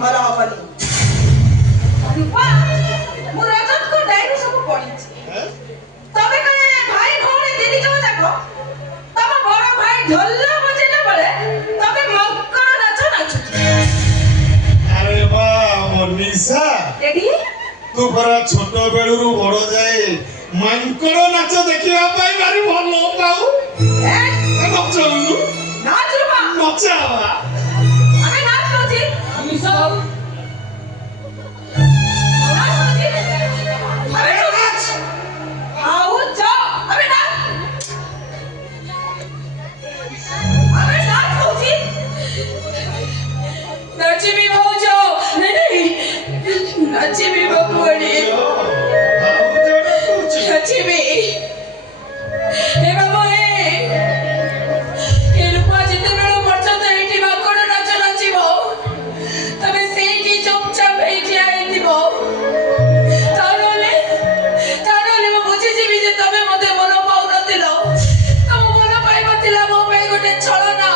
ଭଲ ହବନି। ରୂପା ମୁଁ ରଜତଙ୍କ ଡାଏରୀ ସବୁ ପଢିଛି। ତମେ କହେ ଭାଇ ଭଉଣୀ ତିନି ଜଣ ଯାକ ତମ ବଡ ଭାଇ ଢୋଲ ବଜେଇଲା ବେଳେ ତମେ ମକର ନାଚ ନାଚୁଛ। ଆରେ ବା ମନୀଷା, ଏଠି ତୁ ପରା ଛୋଟ ବେଳରୁ ବଡ ଯାଏ ମାଙ୍କଡ ନାଚ ଦେଖିବା ପାଇଁ ଭାରି ଭଲ ପାଉ। ନଚୁନୁ ନାଚ ରୂପା ନଚାବା। ଆମେ ନାଚ କରୁଛି नाचिबी भाऊजो नहीं नाचिबी बाबूड़ी नाचिबी हे बाबू ए रूपा जिते बेलो मरछ त एठी बाकड़ नाच नाचिबो तबे सेठी चुपचाप एठी आइतिबो तानले मो बुझी जिबी जे तबे मते मन पाउ नतिलो तम मन पाइबा तिला मो पे गोटे छळना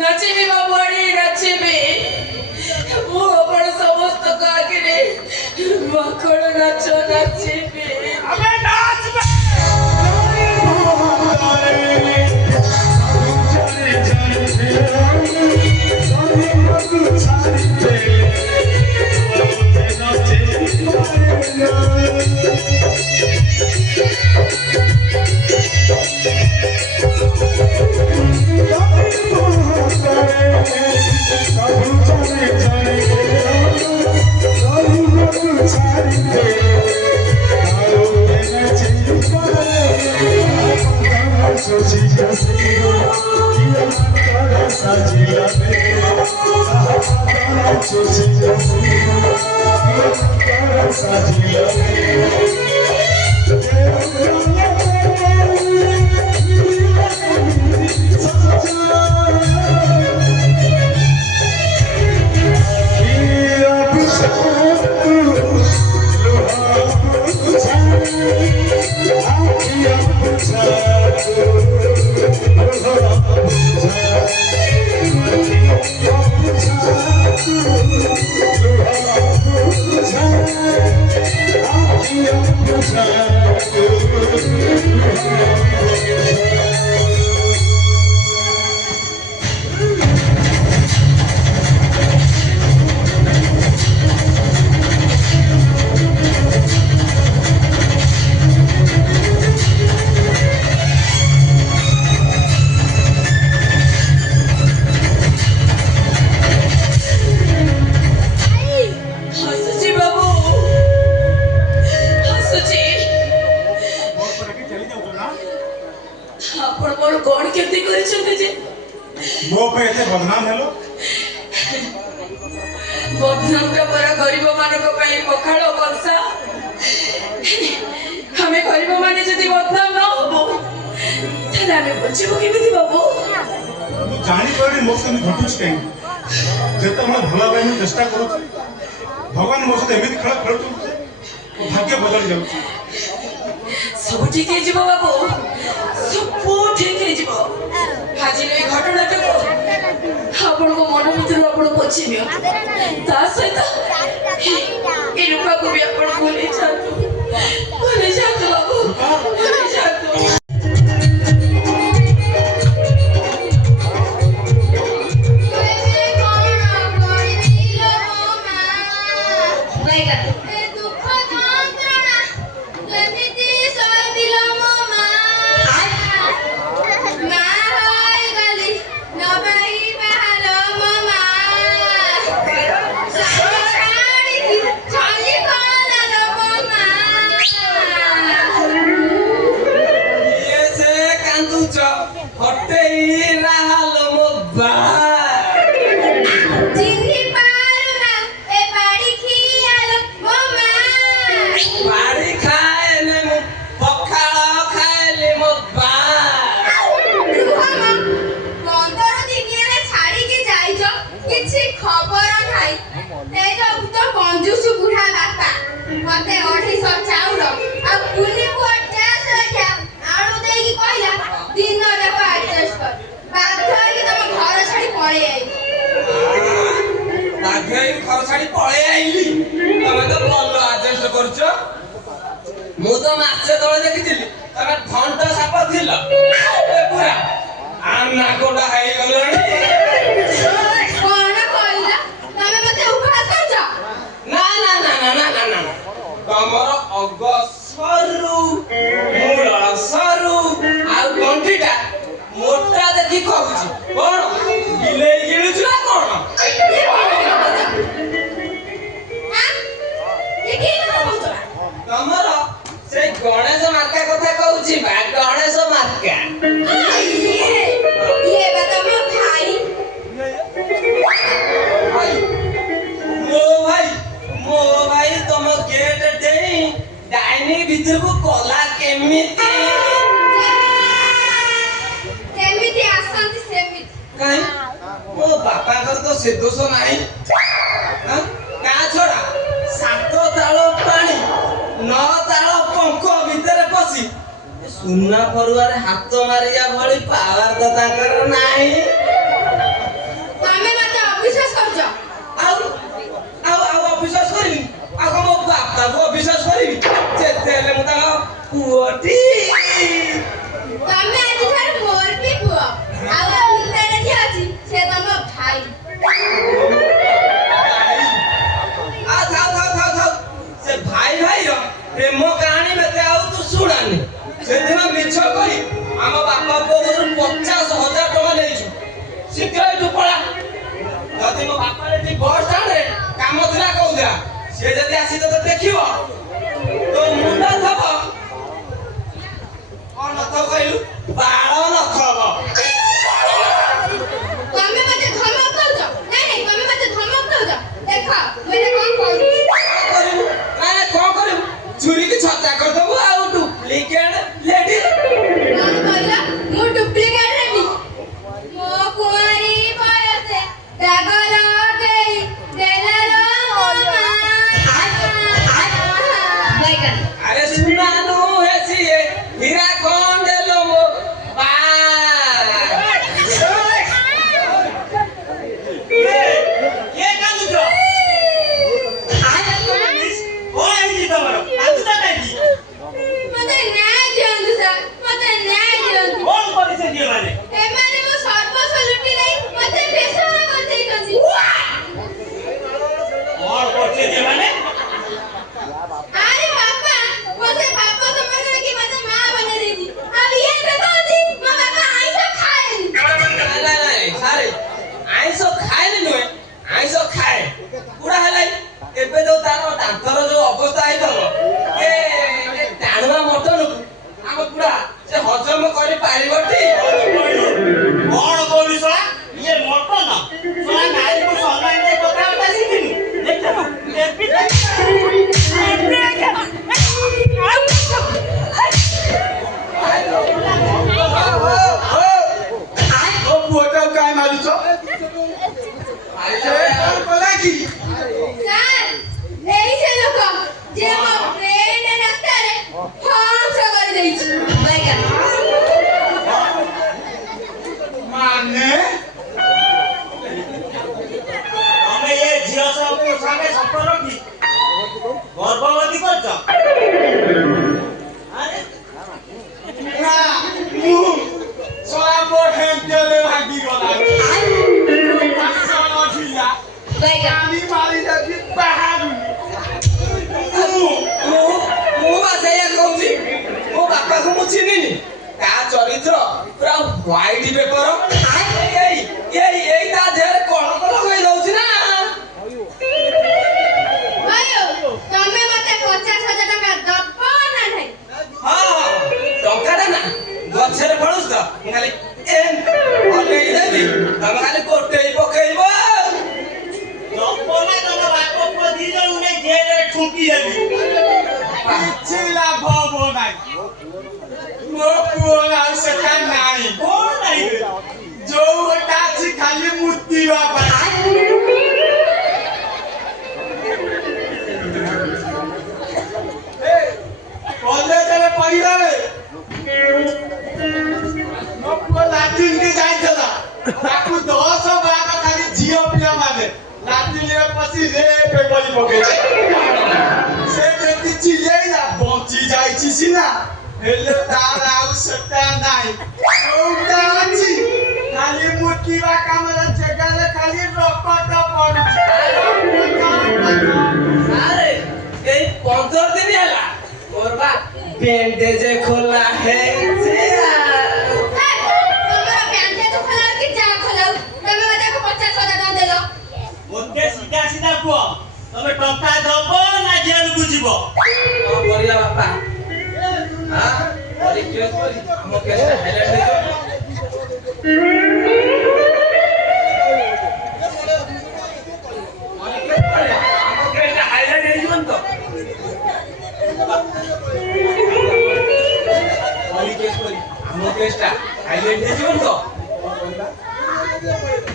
नाचिबी बाबुआड़ी नाचिबी मु अपन समस्त कागिरे मकड़ नाच नाचिबी हमें नाचबे मो पे एते बदनाम हेलो बदनाम का परा गरीब मानक पई पखाड़ कंसा हमें गरीब माने जदी बदनाम न होबो तले हमें बचिबो केमिति बाबू मु जानि परि मो संग घटुछ के जेते हम भला भाई चेष्टा करू भगवान मो साथ एमिति खेल खेलु भाग्य बदल जाउ सब ठीक है जीवो बाबू सब ठीक है जीवो आज ए घटना को आपण को मन भीतर आपण पछी नियो ता सहित ए रूपा को भी आपण भूले जातो बाबू भूले जातो Mama. ବାଡ଼ି ଖାଏନି ମୁଁ ପଖାଳ ଖାଏନି ମୋ ବା ରୁହ ମା, 15 ଦିନ ହେଲେ ଛାଡ଼ିକି ଯାଇଛ, କିଛି ଖବର ନାହିଁ। ସେଇ ଯୋଉ ତ କଞ୍ଜୁସ ବୁଢା ବାପା ମତେ 250 ଚାଉଳ ଆଉ କୁନି ପୁଅ 150 ଆଳୁ ଦେଇକି କହିଲା ଦିନ ଯାକ ଆଡଜଷ୍ଟ କର। ବାଧ୍ୟ ହେଇକି ତମ ଘର ଛାଡି ପଳେଇ ଆଇଲି। ବାଧ୍ୟ ହେଇକି ଘର ଛାଡି ପଳେଇ ଆଇଲି। ତମେ ତ ଭଲ ଆଡଜଷ୍ଟ କରୁଛ। ମୁଁ ତ ମାସେ ତଳେ ଦେଖିଥିଲି ତମେ ଘଣ୍ଟ ସାପ ଥିଲ, ଏବେ ପୁରା ଆନା ଗୋଟା ହେଇଗଲଣି। କଣ କହିଲ? ତମେ ମତେ ଉପହାସ କରୁଛ? ନା ନା ନା ନା ନା ନା ନା ତମର ଅଗ ସରୁ ମୂଳ ସରୁ ଆଉ ଗଣ୍ଠିଟା ମୋଟା ଦେଖି କହୁଛି। କଣ ବିଲେଇ କିଣୁଛୁ ନା କଣ? ଇଏ କଣ କହୁଛ? ଆଁ? ଇଏ କି କଥା କହୁଛ? ତମର ସେଇ ଗଣେଶ ମାର୍କା କଥା କହୁଛି ବା, ଗଣେଶ ମାର୍କା। ଇଏ ବା ତମ ଭାଇ। ଭାଇ ମୋ ଭାଇ ତମ ଗେଟ୍ ଡେଇଁ ଡାଇନିଂ ଭିତରକୁ କଲା କେମିତି? ଯେମିତି ଆସନ୍ତି ସେମିତି। କାହିଁ ମୋ ବାପାଙ୍କର ତ ସେ ଦୋଷ ନାହିଁ। ତା ଛଡା 7 ତାଳ ପାଣି 9 ତାଳ ପଙ୍କ ଭିତରେ ପଶି ସୁନା ପରୁଆରେ ହାତ ମାରିବା ଭଳି ପାୱାର ତ ତାଙ୍କର ନାହିଁ। ତମେ ମତେ ଅବିଶ୍ୱାସ କରୁଛ? ଆଉ ଅବିଶ୍ୱାସ କରିବି? ଆଉ କଣ ମୋ ବାପାକୁ ଅବିଶ୍ୱାସ କରିବି? ଯେତେ ହେଲେ ମୁଁ ତାଙ୍କ ପୁଅଟି। ତମେ ଆଜିଠାରୁ ମୋର ବି ପୁଅ। ଆଉ ଏ ଭିତରେ ଯିଏ ଅଛି ସେ ତମ ଭାଇ। ଥାଉ ସେ ଭାଇର ପ୍ରେମ କାହାଣୀ ମତେ ଆଉ ତୁ ଶୁଣାନି। ସେଦିନ ମିଛ କହି ଆମ ବାପା ପୁଅ 50,000 ଟଙ୍କା ନେଇଛୁ। ଶୀଘ୍ର ଏଠୁ ପଳା। ଯଦି ମୋ ବାପା ଏଠି ବସ୍ ଷ୍ଟାଣ୍ଡରେ କାମ ଥିଲା କହୁଥିଲା, ସିଏ ଯଦି ଆସି ତତେ ଦେଖିବ ତୋ ମୁଣ୍ଡ ଥବ କଣ ନଥ କହିଲୁ? ବାଳ ନଥବ। ତମେ ମତେ ଧମକ ଦଉଛ? ନାଇଁ ତମେ ମତେ ଧମକ ଦଉଛ? ଦେଖ ମୁଁ ଏଟା କଣ କରୁଛି। କଣ କରିବୁ? କଣ କରିବୁ? ଛୁରୀକି ଛତା କରିଦବୁ ଆଉ ଡୁପ୍ଲିକେଟ ଲେଡି। କଣ କହିଲ? ମୁଁ ଡୁପ୍ଲିକେଟ ରେଡି? ମୋ କୁଆରୀ ବୟସେ ଦାଗ ଲଗେଇ ଦେଲାଲୋ ମୋ ମା। ଆରେ ସୁନାନୁ ହେ ସିଏ ହୀରା ଖଣ୍ଡେ ଲୋ ମୋ ବା। ये कांदुଛ? କଣ ହେଇଛି ତମର? କାନ୍ଦୁଛ କାହିଁକି? ମତେ ନ୍ୟାୟ ଦିଅନ୍ତୁ ସାର୍, ମତେ ନ୍ୟାୟ ଦିଅନ୍ତୁ। କଣ କରିছে ଝିଅମାନେ? ଏମାନେ ମୋ ସର୍ବସ୍ୱ ଲୁଟି ନେଇ ମତେ ବେସର କରିଦେଇଛନ୍ତି। କଣ କରିছে ଝିଅମାନେ? ଆରେ ବାପା, ମତେ ବାପା ସମାନ କି ମତେ ମା ବନେଇ ଦେଇଛି। ଆଉ ଇଏ ଦେଖନ୍ତି ମୋ ବାପା ଆଇଁଷ ଖାଏନି। ନାଇଁ ସାରେ ଆଇଁଷ ଖାଏନି ନୁହେଁ, ଆଇଁଷ ଖାଏ। ପୁରା ହେଲା ଏବେ ଯୋଉ ତାର ଦାନ୍ତର ଯୋଉ ଅବସ୍ଥା ହେଇଥିବ ଏ ଟାଣୁଆ ମଟନକୁ ଆମ ପୁରା ସେ ହଜମ କରିପାରିବଟି? କଣ କହିଲୁ ଶଳା? ଇଏ ମଟନ ଶଳା ନାରୀକୁ ସମ୍ମାନ ଦେଇ କଥାବାର୍ତ୍ତା ଶିଖିନୁ? ଦେଖିବୁ ଦେବି ତୋ ପୁଅଟାକୁ କାଇଁ ମାରୁଛ? କଣ କଲା କି? ସାର୍, ଏଇ ସେ ଲୋକ ଯେ ମୋ ବ୍ରେନ୍ ରାସ୍ତାରେ ଫମ୍ସ କରିଦେଇଛି। ମାନେ ତମେ ଏ ଝିଅ ସାଙ୍ଗେ ସମ୍ପର୍କ ରଖି ଗର୍ଭବତୀ କରିଛ? ନା ମୁଁ ସଳାପ ହେଣ୍ଟେଲେ ଭାଗିଗଲା। ଭାଷଣ ଥିଲା ପାଣି ମାରିଦେବି ବାହାରୁନି। ମୁଁ ବା ସେଇଆ କହୁଛି। ମୋ ବାପାକୁ ମୁଁ ଚିହ୍ନିନି। ତା ଚରିତ୍ର ପୁରା ହ୍ୱାଇଟ ପେପର। ଏଇ ତା ଦେହରେ କଳଙ୍କ ଲଗେଇ ଦଉଛି ନା। ଭାଇଓ, ତମେ ମତେ 50,000 ଟଙ୍କା ଦବ ନା ନାହିଁ? ହଁ ଟଙ୍କାଟା ନା ଗଛରେ ଫଳୁଛି ତ ମୁଁ ଖାଲି ଅନେଇ ଦେବି, ତମେ ଖାଲି କୋଟେଇ ପକେଇବ। ତମ ବାପ ପୁଅ 2 ଜଣଙ୍କୁ ନେଇ ଜେଲରେ ଠୁଙ୍କି ଦେବି। ବାପା କିଛି ଲାଭ ହବ ନାହିଁ ମୋ ପୁଅ ଆଉ ସେଟା ନାହିଁ କଣ ନାହିଁ ଯୋଉ ଗୋଟା ଅଛି ଖାଲି ମୁତିବା ପାଇଁ କଲେଜରେ ପଢିଲା ବେଳେ ମୋ ପୁଅ ଲାଟିନ୍‌କି ଯାଇଥିଲା ତାକୁ 10-12 ଖାଲି ଝିଅ ପିଲାମାନେ ଲାଟିନ୍‌ରେ ପଶି ରେପ୍ କରି ପକେଇଲେ ସେ ଯଦି ଚିଲେଇଲା ବଞ୍ଚି ଯାଇଛି ସିନା ହେଲେ ତାର ଆଉ ସେଟା ନାହିଁ କୋଉଟା ଅଛି ଖାଲି ମୁତିବା କାମରେ ଜାଗାରେ ଖାଲି ରକଟ ପଡୁଛି ଆରେ ଏଇ 15 ଦିନ ହେଲା ମୋର ବା ବ୍ୟାଣ୍ଡେଜ ଖୋଲା ହେଇଛି ତମର ବ୍ୟାଣ୍ଡେଜ ଖୋଲାଉ କି ଯାହା ଖୋଲାଉ ତମେ ମତେ 50,000 ଟଙ୍କା ଦେଲ ମୋତେ ସିଧା ସିଧା କୁହ ତମେ ଟଙ୍କା ଦବ ନା ଜେଲକୁ ଯିବ କଣ କରିବା ବାପା ହଁ କରି କେସ୍ କରି ଆମ କେସଟା ହାଇଲାଇଟ୍ ହେଇଯିବ ଆମ କେସଟା ହାଇଲାଇଟ୍ ହେଇଯିବନି ତ କରି କେସ୍ କରି ଆମ କେସଟା ହାଇଲାଇଟ୍ ହେଇଯିବନି ତ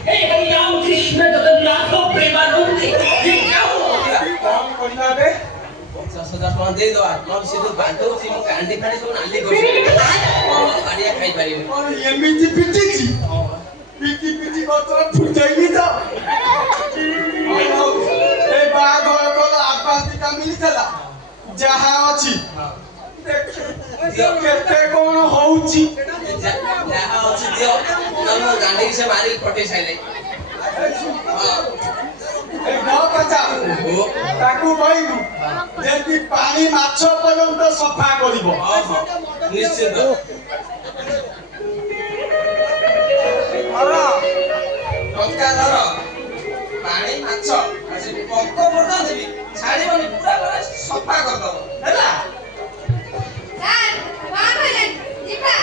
हे राम कृष्ण जगन्नाथ प्रेमानंदी ये क्या हो गया କଣ କରିବା ଏବେ 50,000 ଟଙ୍କା ଦେଇଦବା ନହେଲେ ସେ ଯୋଉ ବାନ୍ଧଉଛି ମୁଁ କାଣ୍ଡି ଫାଣ୍ଡି ସବୁ ନାଲି କରୁଛି ଗାଡ଼ିଆ ଖାଇପାରିବି କଣ ଏମିତି ପିଟିଛି ପିଟି ପିଟି ଗଛର ଫୁଟେଇନି ତ ଏ ବାହାଘର କଲ ଆବାସିକା ମିଳିଥିଲା ଯାହା ଅଛି କେତେ କଣ ହଉଛି ଯାହା ଅଛି ଦିଅ ନହେଲେ ମୋ ଗାଣ୍ଡିକି ସେ ମାରିକି ଫଟେଇ ସାଇଲେ ତାକୁ କହିବୁ ଯେମିତି ପାଣି ମାଛ ପର୍ଯ୍ୟନ୍ତ ସଫା କରିବ ନିଶ୍ଚିତ ଟଙ୍କା ଧର ପାଣି ମାଛ ଆଉ ସେ ପଙ୍କ ପର୍ଯ୍ୟନ୍ତ ଦେବି ଛାଡ଼ିବନି ପୁରା ପୁରା ସଫା କରିଦବ ହେଲା ସାର୍ କଣ କହିଲେ ଯିବା